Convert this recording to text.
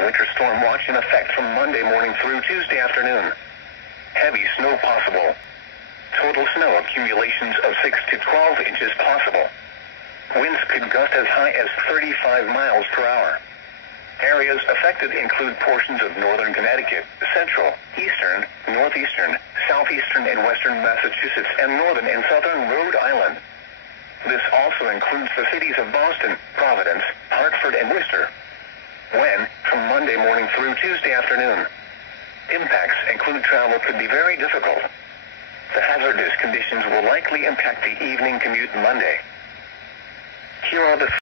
Winter storm watch in effect from Monday morning through Tuesday afternoon. Heavy snow possible. Total snow accumulations of 6 to 12 inches possible. Winds could gust as high as 35 miles per hour. Areas affected include portions of northern Connecticut, central, eastern, northeastern, southeastern and western Massachusetts, and northern and southern Rhode Island. This also includes the cities of Boston, Providence, Hartford, and Worcester. When, from Monday morning through Tuesday afternoon. Impacts include travel could be very difficult. The hazardous conditions will likely impact the evening commute Monday. Here are the